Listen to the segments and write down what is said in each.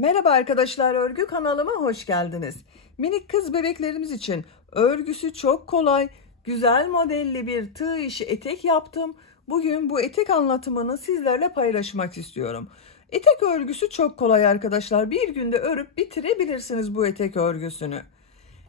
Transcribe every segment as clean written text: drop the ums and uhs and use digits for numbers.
Merhaba arkadaşlar, örgü kanalıma hoş geldiniz. Minik kız bebeklerimiz için örgüsü çok kolay, güzel modelli bir tığ işi etek yaptım. Bugün bu etek anlatımını sizlerle paylaşmak istiyorum. Etek örgüsü çok kolay arkadaşlar. Bir günde örüp bitirebilirsiniz bu etek örgüsünü.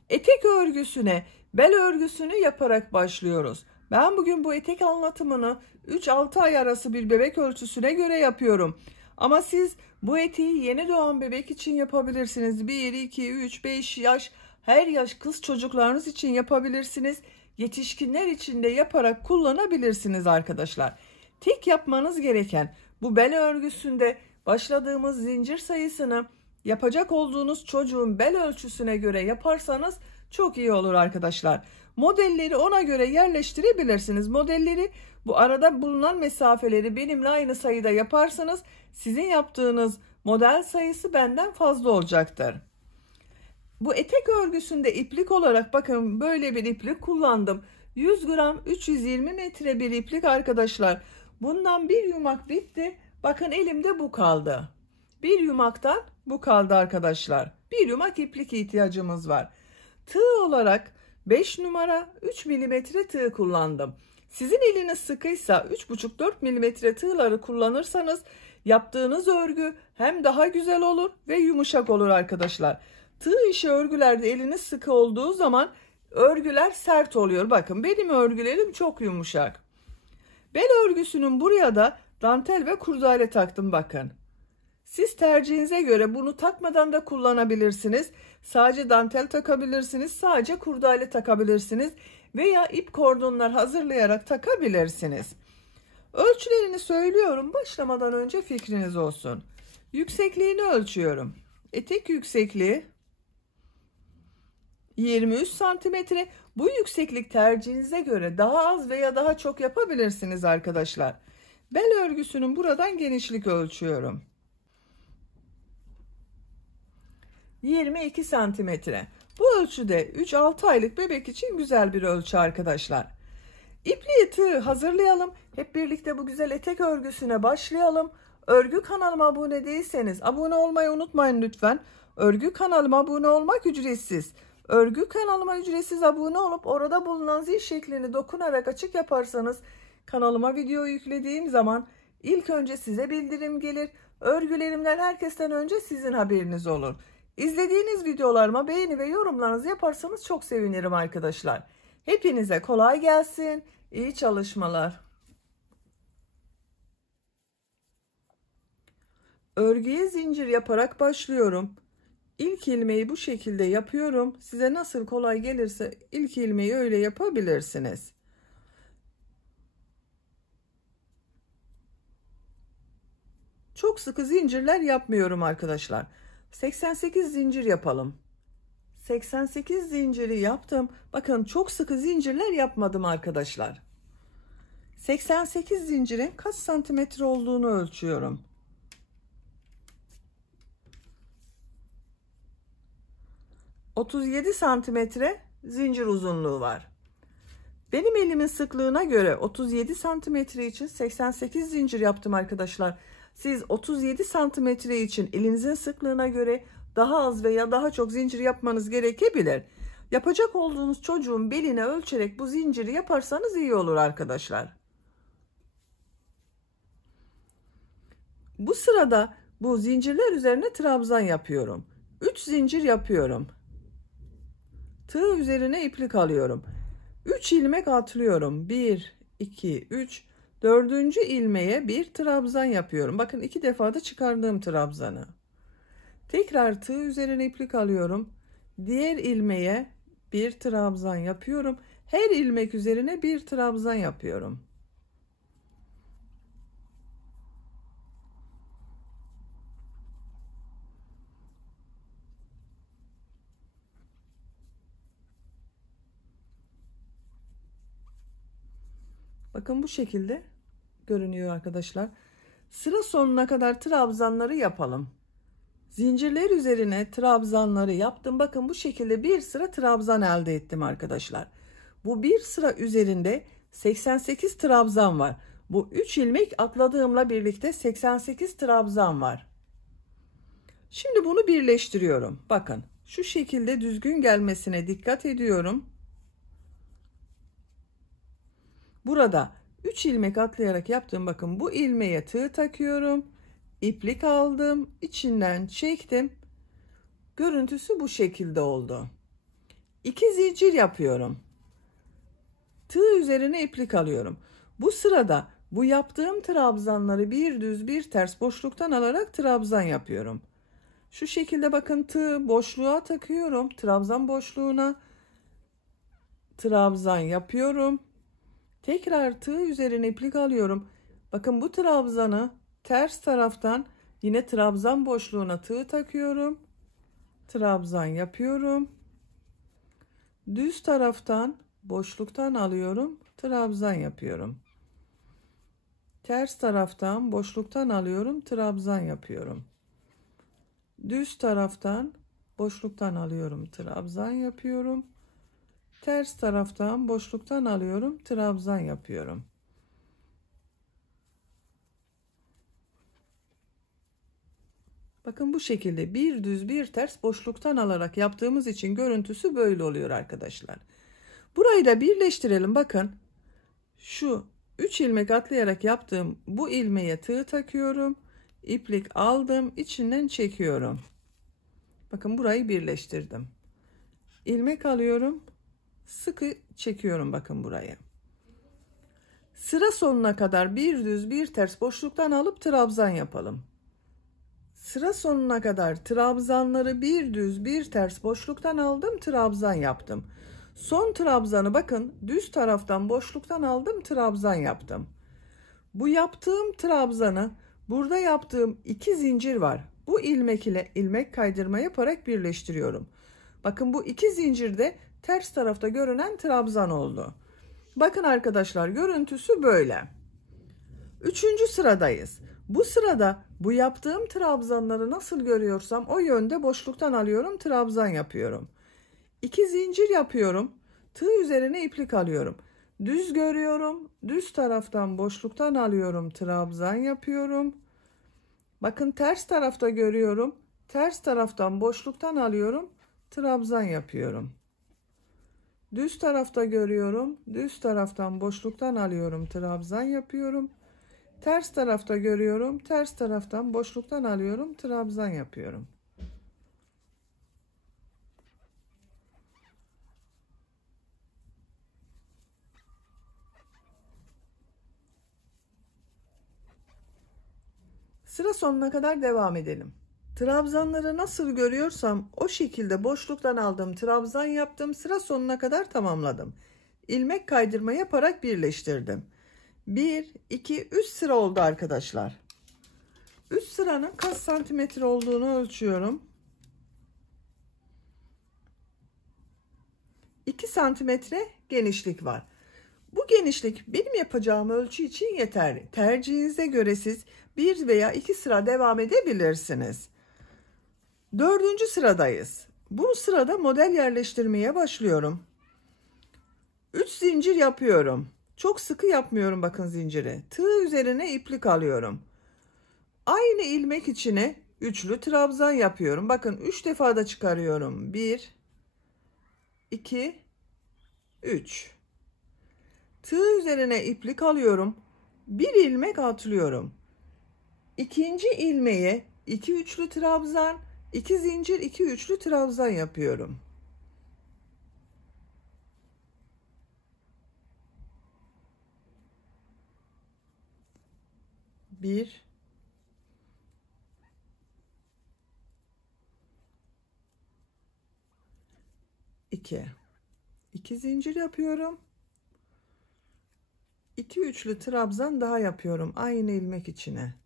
Etek örgüsüne bel örgüsünü yaparak başlıyoruz. Ben bugün bu etek anlatımını 3-6 ay arası bir bebek ölçüsüne göre yapıyorum. Ama siz bu eteği yeni doğan bebek için yapabilirsiniz. 1, 2, 3, 5 yaş, her yaş kız çocuklarınız için yapabilirsiniz. Yetişkinler için de yaparak kullanabilirsiniz arkadaşlar. Tek yapmanız gereken bu bel örgüsünde başladığımız zincir sayısını yapacak olduğunuz çocuğun bel ölçüsüne göre yaparsanız çok iyi olur arkadaşlar. Modelleri ona göre yerleştirebilirsiniz. Modelleri bu arada bulunan mesafeleri benimle aynı sayıda yaparsanız sizin yaptığınız model sayısı benden fazla olacaktır. Bu etek örgüsünde iplik olarak bakın böyle bir iplik kullandım. 100 gram 320 metre bir iplik arkadaşlar. Bundan bir yumak bitti. Bakın elimde bu kaldı. Bir yumaktan bu kaldı arkadaşlar. Bir yumak iplik ihtiyacımız var. Tığ olarak 5 numara 3 milimetre tığ kullandım. Sizin eliniz sıkıysa 3,5-4 milimetre tığları kullanırsanız yaptığınız örgü hem daha güzel olur ve yumuşak olur arkadaşlar. Tığ işi örgülerde eliniz sıkı olduğu zaman örgüler sert oluyor. Bakın benim örgülerim çok yumuşak. Bel örgüsünün buraya da dantel ve kurdele taktım bakın. Siz tercihinize göre bunu takmadan da kullanabilirsiniz. Sadece dantel takabilirsiniz, sadece kurdele takabilirsiniz veya ip kordonlar hazırlayarak takabilirsiniz. Ölçülerini söylüyorum başlamadan önce fikriniz olsun. Yüksekliğini ölçüyorum. Etek yüksekliği 23 santimetre. Bu yükseklik tercihinize göre daha az veya daha çok yapabilirsiniz arkadaşlar. Bel örgüsünün buradan genişlik ölçüyorum. 22 santimetre. Bu ölçüde 3-6 aylık bebek için güzel bir ölçü arkadaşlar. İpliği tığ hazırlayalım. Hep birlikte bu güzel etek örgüsüne başlayalım. Örgü kanalıma abone değilseniz abone olmayı unutmayın lütfen. Örgü kanalıma abone olmak ücretsiz. Örgü kanalıma ücretsiz abone olup orada bulunan zil şeklini dokunarak açık yaparsanız kanalıma video yüklediğim zaman ilk önce size bildirim gelir. Örgülerimden herkesten önce sizin haberiniz olur. İzlediğiniz videolarıma beğeni ve yorumlarınızı yaparsanız çok sevinirim arkadaşlar. Hepinize kolay gelsin. İyi çalışmalar. Örgüye zincir yaparak başlıyorum. İlk ilmeği bu şekilde yapıyorum. Size nasıl kolay gelirse ilk ilmeği öyle yapabilirsiniz. Çok sıkı zincirler yapmıyorum arkadaşlar. 88 zincir yapalım. 88 zinciri yaptım. Bakın çok sıkı zincirler yapmadım arkadaşlar. 88 zincirin kaç santimetre olduğunu ölçüyorum. 37 santimetre zincir uzunluğu var. Benim elimin sıklığına göre 37 santimetre için 88 zincir yaptım arkadaşlar. Siz 37 santimetre için elinizin sıklığına göre daha az veya daha çok zincir yapmanız gerekebilir. Yapacak olduğunuz çocuğun beline ölçerek bu zinciri yaparsanız iyi olur arkadaşlar. Bu sırada bu zincirler üzerine trabzan yapıyorum. 3 zincir yapıyorum. Tığ üzerine iplik alıyorum. 3 ilmek atlıyorum. 1, 2, 3. Dördüncü ilmeğe bir trabzan yapıyorum. Bakın 2 defa da çıkardığım trabzanı. Tekrar tığ üzerine iplik alıyorum. Diğer ilmeğe bir trabzan yapıyorum. Her ilmek üzerine bir trabzan yapıyorum. Bakın bu şekilde görünüyor arkadaşlar. Sıra sonuna kadar trabzanları yapalım. Zincirler üzerine trabzanları yaptım. Bakın bu şekilde bir sıra trabzan elde ettim arkadaşlar. Bu bir sıra üzerinde 88 trabzan var. Bu 3 ilmek atladığımla birlikte 88 trabzan var. Şimdi bunu birleştiriyorum. Bakın şu şekilde düzgün gelmesine dikkat ediyorum. Burada 3 ilmek atlayarak yaptığım, bakın bu ilmeğe tığ takıyorum. İplik aldım, içinden çektim. Görüntüsü bu şekilde oldu. 2 zincir yapıyorum. Tığ üzerine iplik alıyorum. Bu sırada bu yaptığım trabzanları bir düz bir ters boşluktan alarak trabzan yapıyorum. Şu şekilde bakın, tığ boşluğa takıyorum. Trabzan boşluğuna trabzan yapıyorum. Tekrar tığ üzerine iplik alıyorum. Bakın bu trabzanı ters taraftan yine trabzan boşluğuna tığ takıyorum. Trabzan yapıyorum. Düz taraftan boşluktan alıyorum. Trabzan yapıyorum. Ters taraftan boşluktan alıyorum. Trabzan yapıyorum. Düz taraftan boşluktan alıyorum. Trabzan yapıyorum. Ters taraftan boşluktan alıyorum. Trabzan yapıyorum. Bakın bu şekilde bir düz bir ters boşluktan alarak yaptığımız için görüntüsü böyle oluyor arkadaşlar. Burayı da birleştirelim. Bakın şu 3 ilmek atlayarak yaptığım bu ilmeğe tığ takıyorum. İplik aldım, içinden çekiyorum. Bakın burayı birleştirdim. İlmek alıyorum, sıkı çekiyorum bakın burayı. Sıra sonuna kadar bir düz bir ters boşluktan alıp trabzan yapalım. Sıra sonuna kadar trabzanları bir düz bir ters boşluktan aldım, trabzan yaptım. Son trabzanı bakın düz taraftan boşluktan aldım, trabzan yaptım. Bu yaptığım trabzanı burada yaptığım 2 zincir var. Bu ilmek ile ilmek kaydırma yaparak birleştiriyorum. Bakın bu 2 zincirde ters tarafta görünen trabzan oldu. Bakın arkadaşlar, görüntüsü böyle. 3. sıradayız. Bu sırada bu yaptığım trabzanları nasıl görüyorsam o yönde boşluktan alıyorum, trabzan yapıyorum. 2 zincir yapıyorum. Tığ üzerine iplik alıyorum. Düz görüyorum. Düz taraftan boşluktan alıyorum, trabzan yapıyorum. Bakın ters tarafta görüyorum. Ters taraftan boşluktan alıyorum, trabzan yapıyorum. Düz tarafta görüyorum. Düz taraftan boşluktan alıyorum, trabzan yapıyorum. Ters tarafta görüyorum. Ters taraftan boşluktan alıyorum, trabzan yapıyorum. Sıra sonuna kadar devam edelim. Trabzanları nasıl görüyorsam o şekilde boşluktan aldım, trabzan yaptım. Sıra sonuna kadar tamamladım. İlmek kaydırma yaparak birleştirdim. 1, 2, 3 sıra oldu arkadaşlar. 3 sıranın kaç santimetre olduğunu ölçüyorum. 2 santimetre genişlik var. Bu genişlik benim yapacağım ölçü için yeterli. Tercihinize göre siz 1 veya 2 sıra devam edebilirsiniz. 4. sıradayız. Bu sırada model yerleştirmeye başlıyorum. 3 zincir yapıyorum. Çok sıkı yapmıyorum bakın zinciri. Tığ üzerine iplik alıyorum. Aynı ilmek içine üçlü trabzan yapıyorum. Bakın 3 defa da çıkarıyorum. 1, 2, 3. Tığ üzerine iplik alıyorum. Bir ilmek atlıyorum. İkinci ilmeğe 2 üçlü trabzan, 2 zincir, 2 üçlü trabzan yapıyorum. Bir, iki. 2 zincir yapıyorum. 2 üçlü trabzan daha yapıyorum aynı ilmek içine.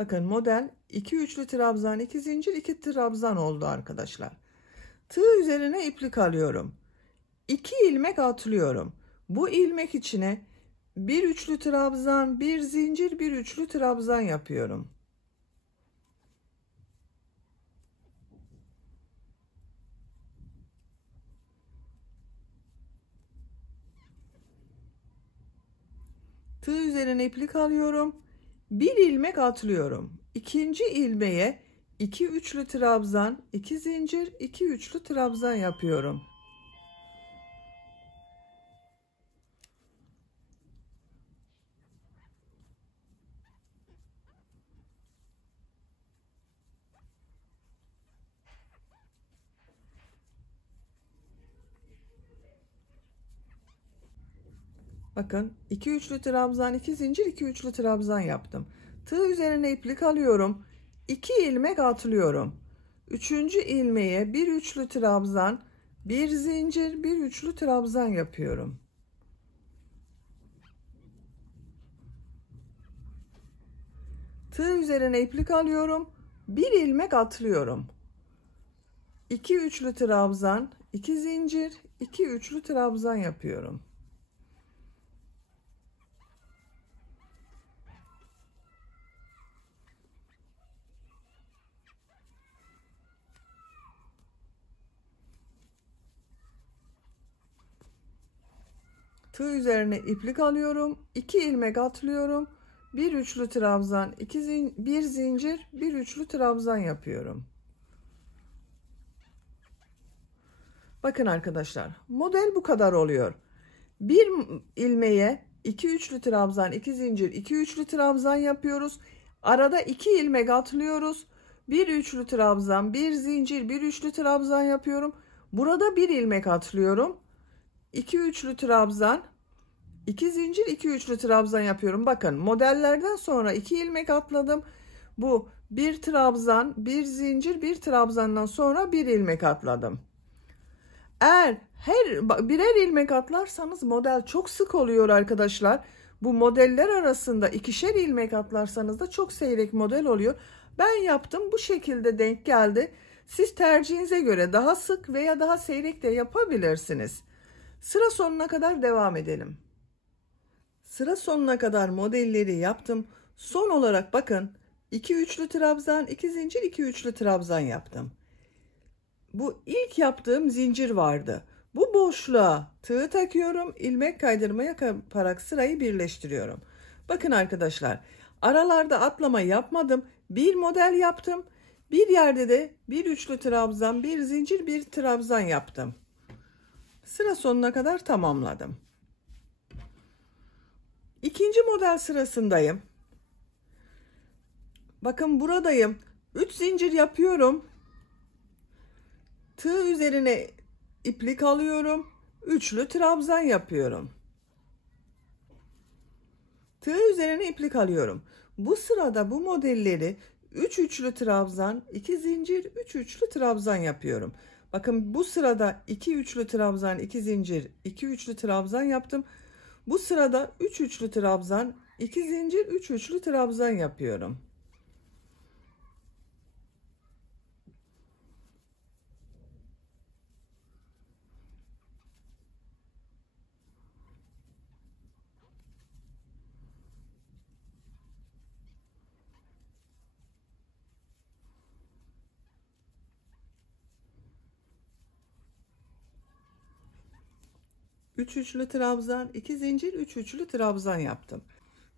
Bakın model 2 üçlü trabzan, 2 zincir, 2 trabzan oldu arkadaşlar. Tığ üzerine iplik alıyorum. 2 ilmek atlıyorum. Bu ilmek içine bir üçlü trabzan, bir zincir, bir üçlü trabzan yapıyorum. Tığ üzerine iplik alıyorum. Bir ilmek atlıyorum. İkinci ilmeğe 2 üçlü trabzan, 2 zincir, 2 üçlü trabzan yapıyorum. Bakın 2 üçlü trabzan, 2 zincir, 2 üçlü trabzan yaptım. Tığ üzerine iplik alıyorum. 2 ilmek atlıyorum. Üçüncü ilmeğe bir üçlü trabzan, bir zincir, bir üçlü trabzan yapıyorum. Tığ üzerine iplik alıyorum. Bir ilmek atlıyorum. 2 üçlü trabzan, 2 zincir, 2 üçlü trabzan yapıyorum. Tığ üzerine iplik alıyorum. 2 ilmek atlıyorum. Bir üçlü trabzan, bir zincir, bir üçlü trabzan yapıyorum. Bakın arkadaşlar, model bu kadar oluyor. Bir ilmeğe 2 üçlü trabzan, 2 zincir, 2 üçlü trabzan yapıyoruz. Arada 2 ilmek atlıyoruz. Bir üçlü trabzan, bir zincir, bir üçlü trabzan yapıyorum. Burada bir ilmek atlıyorum. 2 üçlü trabzan, 2 zincir, 2 üçlü trabzan yapıyorum. Bakın modellerden sonra 2 ilmek atladım. Bu bir trabzan, bir zincir, bir trabzandan sonra bir ilmek atladım. Eğer birer ilmek atlarsanız model çok sık oluyor arkadaşlar. Bu modeller arasında ikişer ilmek atlarsanız da çok seyrek model oluyor. Ben yaptım, bu şekilde denk geldi. Siz tercihinize göre daha sık veya daha seyrek de yapabilirsiniz. Sıra sonuna kadar devam edelim. Sıra sonuna kadar modelleri yaptım. Son olarak bakın 2 üçlü trabzan, 2 zincir, 2 üçlü trabzan yaptım. Bu ilk yaptığım zincir vardı. Bu boşluğa tığ takıyorum, ilmek kaydırma yaparak sırayı birleştiriyorum. Bakın arkadaşlar, aralarda atlama yapmadım. Bir model yaptım. Bir yerde de bir üçlü trabzan, bir zincir, bir trabzan yaptım. Sıra sonuna kadar tamamladım. İkinci model sırasındayım. Bakın buradayım. 3 zincir yapıyorum. Tığ üzerine iplik alıyorum. Üçlü trabzan yapıyorum. Tığ üzerine iplik alıyorum. Bu sırada bu modelleri 3 üçlü trabzan, 2 zincir, 3 üçlü trabzan yapıyorum. Bakın bu sırada 2 üçlü trabzan, 2 zincir, 2 üçlü trabzan yaptım. Bu sırada 3 üçlü trabzan, 2 zincir, 3 üçlü trabzan yapıyorum. Üç üçlü trabzan, 2 zincir, 3 üçlü trabzan yaptım.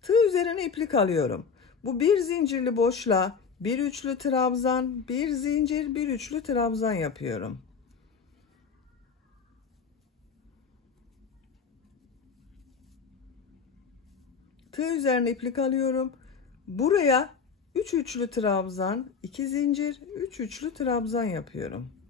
Tığ üzerine iplik alıyorum. Bu bir zincirli boşluğa bir üçlü trabzan, bir zincir, bir üçlü trabzan yapıyorum. Tığ üzerine iplik alıyorum. Buraya 3 üçlü trabzan, 2 zincir, 3 üçlü trabzan yapıyorum.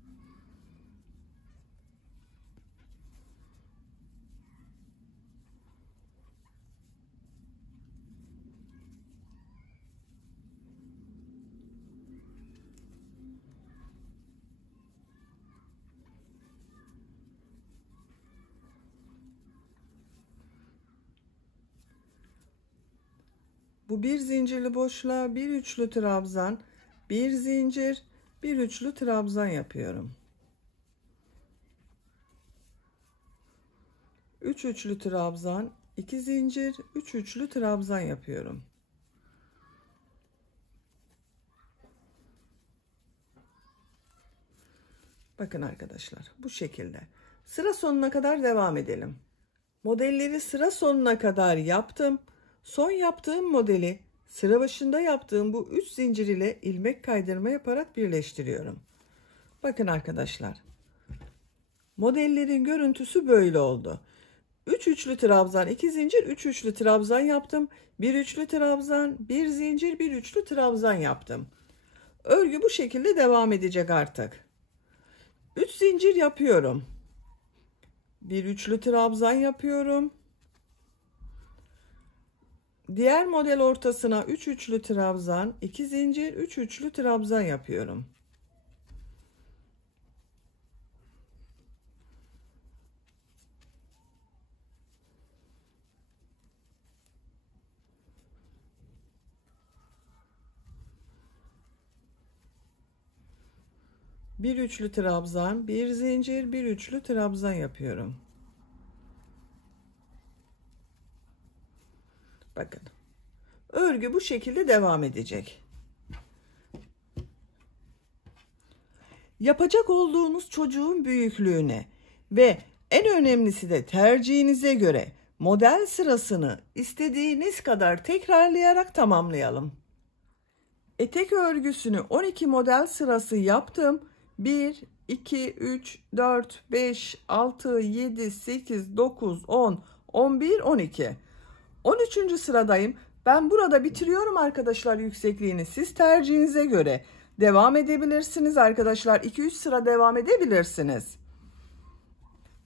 Bu bir zincirli boşluğa bir üçlü trabzan, bir zincir, bir üçlü trabzan yapıyorum. 3 üçlü trabzan, 2 zincir, 3 üçlü trabzan yapıyorum. Bakın arkadaşlar, bu şekilde. Sıra sonuna kadar devam edelim. Modelleri sıra sonuna kadar yaptım. Son yaptığım modeli sıra başında yaptığım bu 3 zincir ile ilmek kaydırma yaparak birleştiriyorum. Bakın arkadaşlar. Modellerin görüntüsü böyle oldu. 3 üçlü trabzan, 2 zincir, 3 üçlü trabzan yaptım. 1 üçlü trabzan, 1 zincir, 1 üçlü trabzan yaptım. Örgü bu şekilde devam edecek artık. 3 zincir yapıyorum. 1 üçlü trabzan yapıyorum. Diğer model ortasına 3 üçlü trabzan, 2 zincir, 3 üçlü trabzan yapıyorum. Bir üçlü trabzan, bir zincir, bir üçlü trabzan yapıyorum. Bakın. Örgü bu şekilde devam edecek. Yapacak olduğunuz çocuğun büyüklüğüne ve en önemlisi de tercihinize göre model sırasını istediğiniz kadar tekrarlayarak tamamlayalım. Etek örgüsünü 12 model sırası yaptım. 1, 2, 3, 4, 5, 6, 7, 8, 9, 10, 11, 12. 13. sıradayım. Ben burada bitiriyorum arkadaşlar yüksekliğini. Siz tercihinize göre devam edebilirsiniz arkadaşlar. 2-3 sıra devam edebilirsiniz.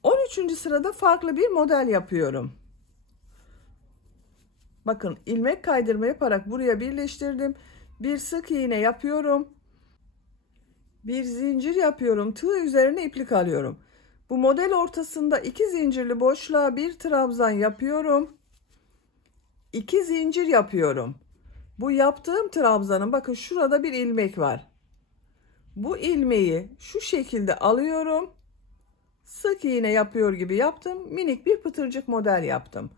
13. sırada farklı bir model yapıyorum. Bakın ilmek kaydırma yaparak buraya birleştirdim. Bir sık iğne yapıyorum. Bir zincir yapıyorum. Tığ üzerine iplik alıyorum. Bu model ortasında 2 zincirli boşluğa bir trabzan yapıyorum. 2 zincir yapıyorum. Bu yaptığım trabzanın bakın şurada bir ilmek var. Bu ilmeği şu şekilde alıyorum. Sık iğne yapıyor gibi yaptım. Minik bir pıtırcık model yaptım.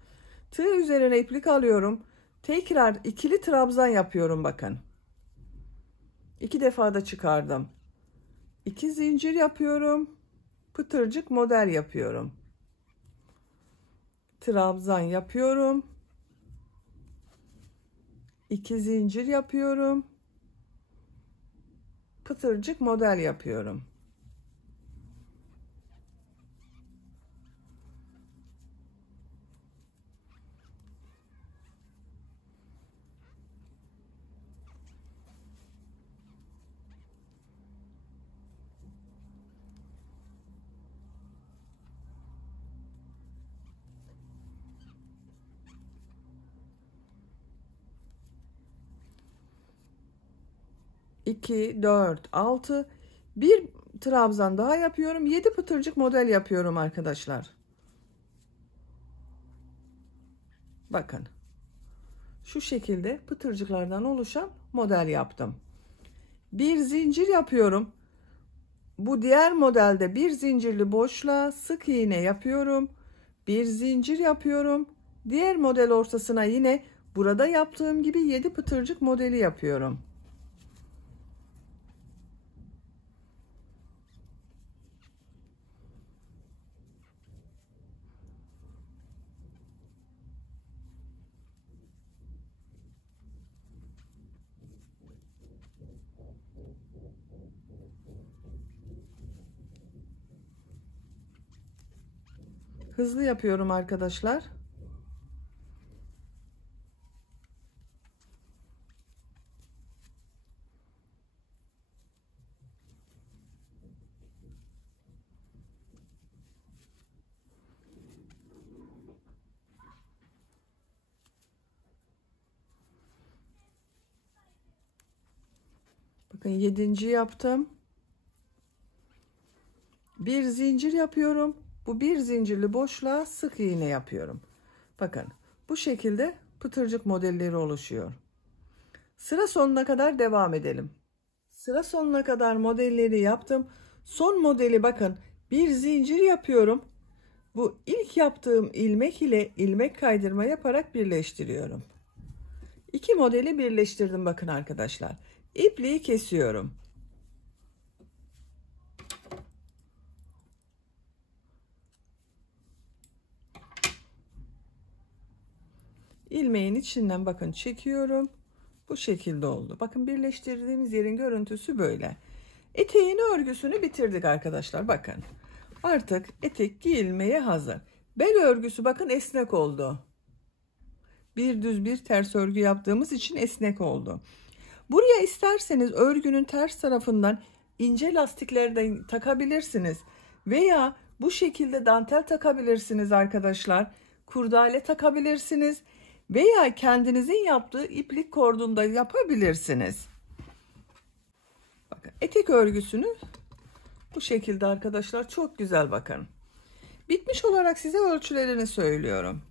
Tığ üzerine iplik alıyorum. Tekrar ikili trabzan yapıyorum bakın. 2 defa da çıkardım. 2 zincir yapıyorum. Pıtırcık model yapıyorum. Trabzan yapıyorum. 2 zincir yapıyorum. Pıtırcık model yapıyorum. İki, 4, 6, bir trabzan daha yapıyorum. 7 pıtırcık model yapıyorum arkadaşlar. Bakın. Şu şekilde pıtırcıklardan oluşan model yaptım. Bir zincir yapıyorum. Bu diğer modelde bir zincirli boşluğa sık iğne yapıyorum. Bir zincir yapıyorum. Diğer model ortasına yine burada yaptığım gibi 7 pıtırcık modeli yapıyorum. Hızlı yapıyorum arkadaşlar. Bakın 7. yaptım. Bir zincir yapıyorum. Bu bir zincirli boşluğa sık iğne yapıyorum. Bakın bu şekilde pıtırcık modelleri oluşuyor. Sıra sonuna kadar devam edelim. Sıra sonuna kadar modelleri yaptım. Son modeli bakın bir zincir yapıyorum. Bu ilk yaptığım ilmek ile ilmek kaydırma yaparak birleştiriyorum. İki modeli birleştirdim bakın arkadaşlar. İpliği kesiyorum. ilmeğin içinden bakın çekiyorum. Bu şekilde oldu. Bakın birleştirdiğimiz yerin görüntüsü böyle. Eteğin örgüsünü bitirdik arkadaşlar. Bakın. Artık etek giyilmeye hazır. Bel örgüsü bakın esnek oldu. Bir düz bir ters örgü yaptığımız için esnek oldu. Buraya isterseniz örgünün ters tarafından ince lastikleri de takabilirsiniz. Veya bu şekilde dantel takabilirsiniz arkadaşlar. Kurdale takabilirsiniz. Veya kendinizin yaptığı iplik kordunda yapabilirsiniz. Bakın etek örgüsünü bu şekilde arkadaşlar, çok güzel bakın. Bitmiş olarak size ölçülerini söylüyorum.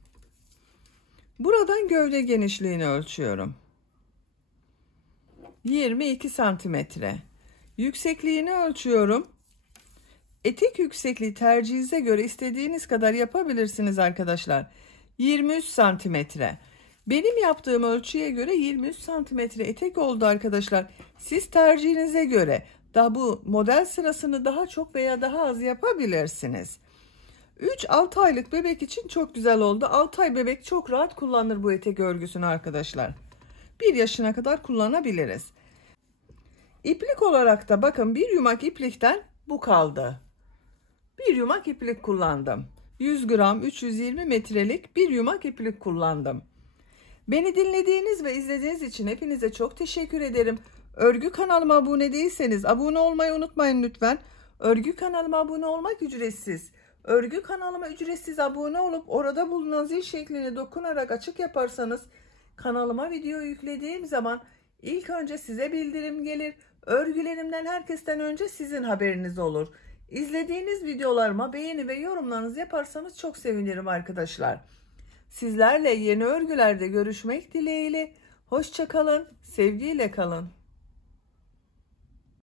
Buradan gövde genişliğini ölçüyorum. 22 santimetre. Yüksekliğini ölçüyorum. Etek yüksekliği tercihinize göre istediğiniz kadar yapabilirsiniz arkadaşlar. 23 santimetre. Benim yaptığım ölçüye göre 23 santimetre etek oldu arkadaşlar. Siz tercihinize göre da bu model sırasını daha çok veya daha az yapabilirsiniz. 3-6 aylık bebek için çok güzel oldu. 6 ay bebek çok rahat kullanır bu etek örgüsünü arkadaşlar. 1 yaşına kadar kullanabiliriz. İplik olarak da bakın bir yumak iplikten bu kaldı. Bir yumak iplik kullandım. 100 gram 320 metrelik bir yumak iplik kullandım. Beni dinlediğiniz ve izlediğiniz için hepinize çok teşekkür ederim. Örgü kanalıma abone değilseniz abone olmayı unutmayın lütfen. Örgü kanalıma abone olmak ücretsiz. Örgü kanalıma ücretsiz abone olup orada bulunan zil şeklini dokunarak açık yaparsanız kanalıma video yüklediğim zaman ilk önce size bildirim gelir. Örgülerimden herkesten önce sizin haberiniz olur. İzlediğiniz videolarıma beğeni ve yorumlarınızı yaparsanız çok sevinirim arkadaşlar. Sizlerle yeni örgülerde görüşmek dileğiyle. Hoşça kalın, sevgiyle kalın.